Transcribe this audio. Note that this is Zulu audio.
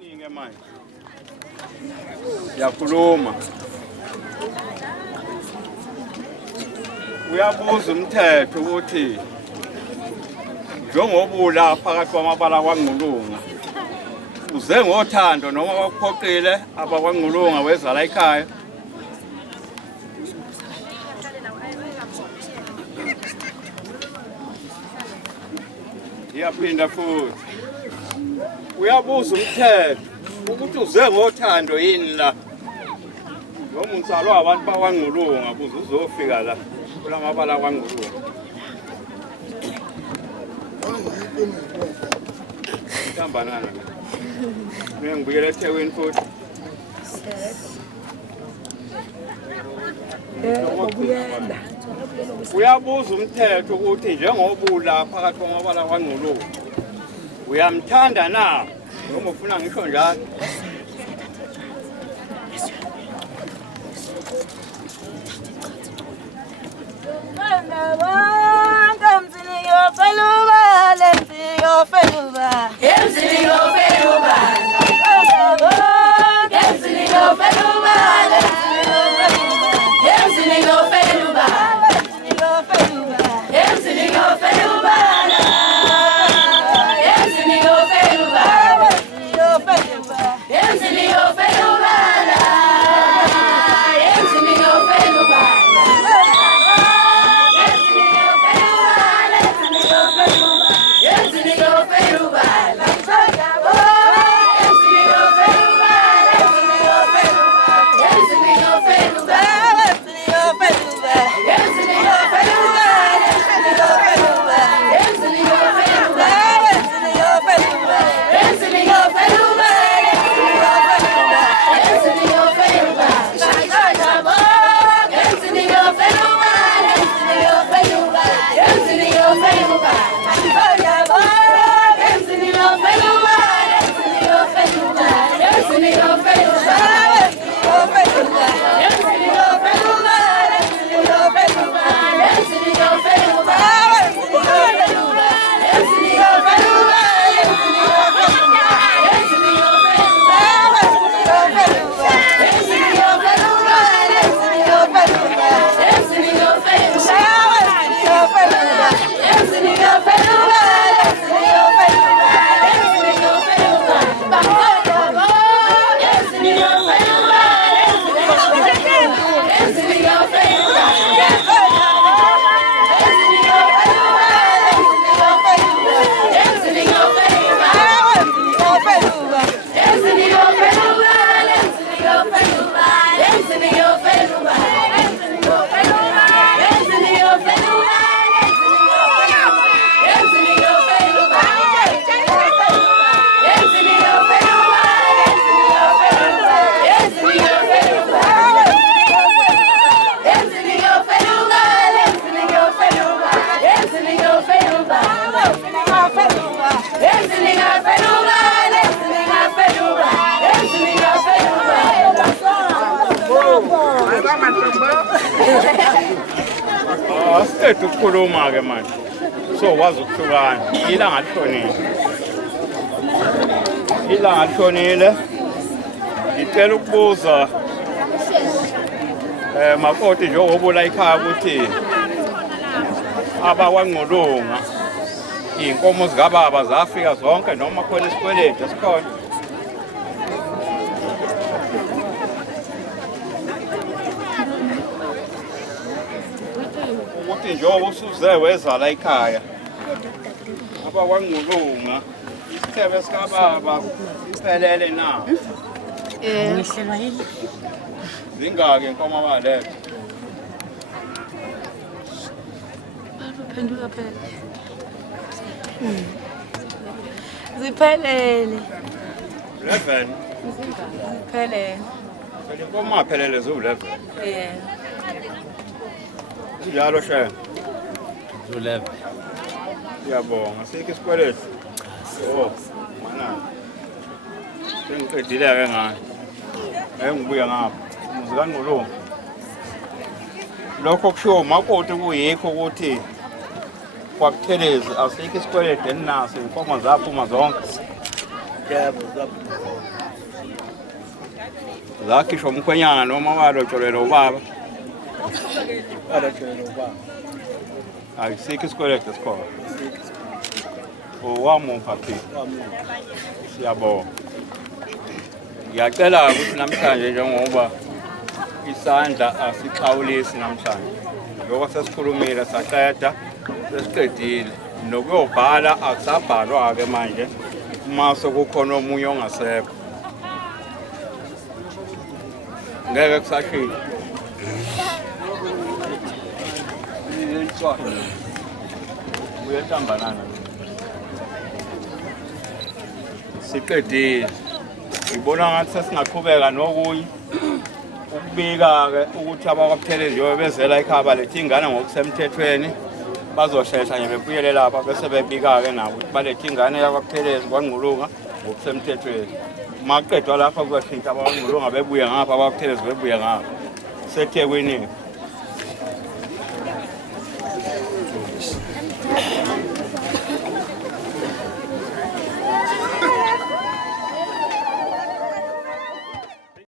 Iningi manje. Yakhuluma. Uyabuza umthetho ukuthi njengoba ula phakathi kwamabala kwaNgqulunga uze ngothando noma wakuphoqile abakwaNgqulunga weza la ekhaya. Iyaphinda futhi uyabuza umthetho ukuthi uze ngothando yini la noma unsalwa abantu bakwaNgqulunga buze uzofika la kulamabala kwaNgqulunga. Kambanana ngiyangibuyela eThekwini futhi uyabuza umthetho ukuthi njengoba ula phakathi kwamabala kwaNgqulunga uyamthanda na noma ufuna ngisho njalo. Asiqeda ukukhuluma ke manje so wazi ukuhlukana ilanga lishonile ngicela ukubuza makoti njengoba ula ekhaya ukuthi abakwaNgqulunga inkomo zikababa zafika zonke noma khona isikweletu esikhona. Ukuthi njengoba usuze weza la ekhaya abakwaNgqulunga isithebe sikababa siphelele na? Ngihlelwa yini? Zingaki inkomo abaletha? Baphenduka phela. Ziphelele. 11. Ziphelele. Inkomo aphelele zo11. Njalo shaya. Zo11. Ngiyabonga sikho isikweletu. Oh, mana. Sengiqedile ke ngani. Ngibuya ngapha. Umuzi kaNgqulunga. Lokho kusho makoti kuyikho ukuthi kwakuthelezi asikho isikweletu eninaso inkomo zaphuma zonke. Yebo, zakhishwa umkhwenyana noma walotsholelwa ubaba walotsholelwa ubaba. Ayisikho isikweletu esikhona. Owamupha phi? Siyabonga. Ngiyacela ukuthi namhlanje njengoba isandla asixhawulisi namhlanje. Ngoba sesikhulumile saqeda sesiqedile. Nokuyobhala akusabhalwa-ke manje uma sekukhona omunye ongasekho. Ngeke kusashila. Uyathambanana. Siqedile. Ngibona ngathi sesingaqhubeka nokunye ukubika-ke ukuthi abakwaButhelezi bezela ekhaya letha ingane ngokusemthethweni bazoshesha nje bebuyele lapha bese bebika-ke nabo ukuthi baletha ingane yakwaButhelezi kwaNgqulunga ngokusemthethweni. Uma kuqedwa lapha kuyashintsha abakwaNgqulunga bebuye ngapha abakwaButhelezi bebuye ngapha. SeThekwini.